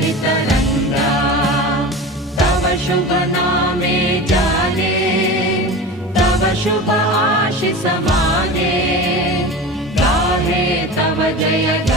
तरंगा तव शुभ नामे जाने तव शुभ आशीष माने गाहे तव जय